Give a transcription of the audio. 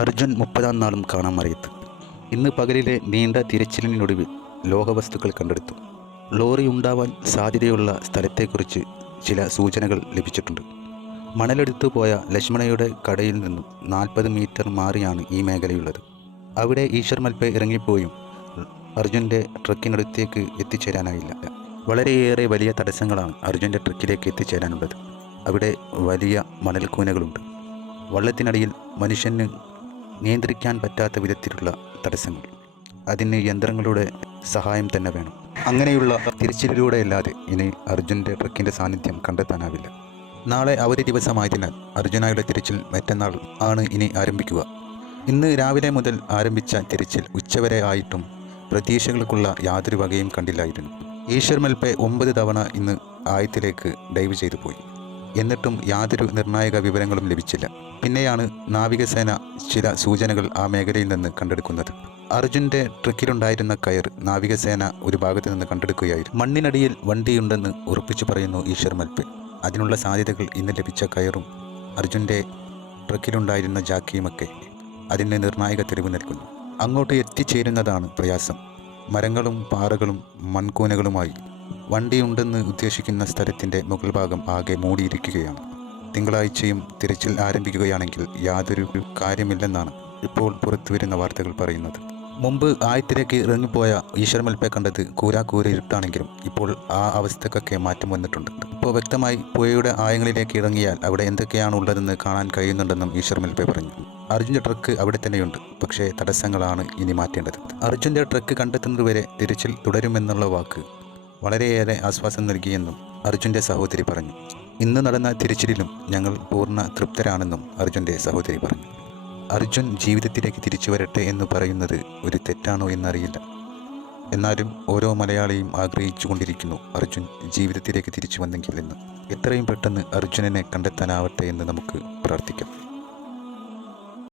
അർജുൻ 30-ാം നാളും കാണാൻ മറയത്ത്. ഇന്ന് പകലിലെ നീണ്ട തിരച്ചിലിനൊടുവിൽ ലോഹവസ്തുക്കൾ കണ്ടെടുത്തു. ലോറി ഉണ്ടാവാൻ സാധ്യതയുള്ള സ്ഥലത്തെക്കുറിച്ച് ചില സൂചനകൾ ലഭിച്ചിട്ടുണ്ട്. മണലെടുത്തു പോയ ലക്ഷ്മണയുടെ കടയിൽ നിന്നും 40 മീറ്റർ മാറിയാണ് ഈ മേഖലയുള്ളത്. അവിടെ ഈശ്വർ മൽപെ ഇറങ്ങിപ്പോയും അർജുൻ്റെ ട്രക്കിനടുത്തേക്ക് എത്തിച്ചേരാനായില്ല. വളരെയേറെ വലിയ തടസ്സങ്ങളാണ് അർജുൻ്റെ ട്രക്കിലേക്ക് എത്തിച്ചേരാനുള്ളത്. അവിടെ വലിയ മണൽക്കൂനകളുണ്ട്. വള്ളത്തിനടിയിൽ മനുഷ്യന് നിയന്ത്രിക്കാൻ പറ്റാത്ത വിധത്തിലുള്ള തടസ്സങ്ങൾ. അതിന് യന്ത്രങ്ങളുടെ സഹായം തന്നെ വേണം. അങ്ങനെയുള്ള തിരച്ചിലിലൂടെയല്ലാതെ ഇനി അർജുൻ്റെ ട്രക്കിൻ്റെ സാന്നിധ്യം കണ്ടെത്താനാവില്ല. നാളെ അവധി ദിവസമായതിനാൽ അർജുനായുടെ തിരച്ചിൽ മറ്റന്നാൾ ആണ് ഇനി ആരംഭിക്കുക. ഇന്ന് രാവിലെ മുതൽ ആരംഭിച്ച തിരച്ചിൽ ഉച്ചവരെ ആയിട്ടും പ്രതീക്ഷകൾക്കുള്ള യാതൊരു വകയും കണ്ടില്ലായിരുന്നു. ഈശ്വർ മൽപെ 9 തവണ ഇന്ന് ആഴത്തിലേക്ക് ഡൈവ് ചെയ്തു പോയി. എന്നിട്ടും യാതൊരു നിർണായക വിവരങ്ങളും ലഭിച്ചില്ല. പിന്നെയാണ് നാവികസേന ചില സൂചനകൾ ആ മേഖലയിൽ നിന്ന് കണ്ടെടുക്കുന്നത്. അർജുൻ്റെ ട്രക്കിലുണ്ടായിരുന്ന കയർ നാവികസേന ഒരു ഭാഗത്ത് നിന്ന് കണ്ടെടുക്കുകയായിരുന്നു. മണ്ണിനടിയിൽ വണ്ടിയുണ്ടെന്ന് ഉറപ്പിച്ചു പറയുന്നു ഈശ്വർ മൽപെ. അതിനുള്ള സാധ്യതകൾ ഇന്ന് ലഭിച്ച കയറും അർജുൻ്റെ ട്രക്കിലുണ്ടായിരുന്ന ജാക്കിയുമൊക്കെ അതിന് നിർണായക തെളിവ് നൽകുന്നു. അങ്ങോട്ട് എത്തിച്ചേരുന്നതാണ് പ്രയാസം. മരങ്ങളും പാറകളും മൺകൂനകളുമായി വണ്ടിയുണ്ടെന്ന് ഉദ്ദേശിക്കുന്ന സ്ഥലത്തിൻ്റെ മുകൾ ഭാഗം ആകെ മൂടിയിരിക്കുകയാണ്. തിങ്കളാഴ്ചയും തിരച്ചിൽ ആരംഭിക്കുകയാണെങ്കിൽ യാതൊരു കാര്യമില്ലെന്നാണ് ഇപ്പോൾ പുറത്തുവരുന്ന വാർത്തകൾ പറയുന്നത്. മുമ്പ് ആഴത്തിലേക്ക് ഇറങ്ങിപ്പോയ ഈശ്വർ മൽപെ കണ്ടത് കൂരാകൂര ഇരുട്ടാണെങ്കിലും ഇപ്പോൾ ആ അവസ്ഥക്കൊക്കെ മാറ്റം വന്നിട്ടുണ്ട്. ഇപ്പോൾ വ്യക്തമായി പുഴയുടെ ആഴങ്ങളിലേക്ക് ഇറങ്ങിയാൽ അവിടെ എന്തൊക്കെയാണ് ഉള്ളതെന്ന് കാണാൻ കഴിയുന്നുണ്ടെന്നും ഈശ്വർ മൽപെ പറഞ്ഞു. അർജുൻ്റെ ട്രക്ക് അവിടെ തന്നെയുണ്ട്. പക്ഷേ തടസ്സങ്ങളാണ് ഇനി മാറ്റേണ്ടത്. അർജുൻ്റെ ട്രക്ക് കണ്ടെത്തുന്നതുവരെ തിരച്ചിൽ തുടരുമെന്നുള്ള വാക്ക് വളരെയേറെ ആശ്വാസം നൽകിയെന്നും അർജുൻ്റെ സഹോദരി പറഞ്ഞു. ഇന്ന് നടന്ന തിരച്ചിലിലും ഞങ്ങൾ പൂർണ്ണ തൃപ്തരാണെന്നും അർജുൻ്റെ സഹോദരി പറഞ്ഞു. അർജുൻ ജീവിതത്തിലേക്ക് തിരിച്ചു വരട്ടെ എന്ന് പറയുന്നത് ഒരു തെറ്റാണോ എന്നറിയില്ല. എന്നാലും ഓരോ മലയാളിയും ആഗ്രഹിച്ചു കൊണ്ടിരിക്കുന്നു അർജുൻ ജീവിതത്തിലേക്ക് തിരിച്ചു വന്നെങ്കിൽ എന്ന്. എത്രയും പെട്ടെന്ന് അർജുനനെ കണ്ടെത്താനാവട്ടെ എന്ന് നമുക്ക് പ്രാർത്ഥിക്കാം.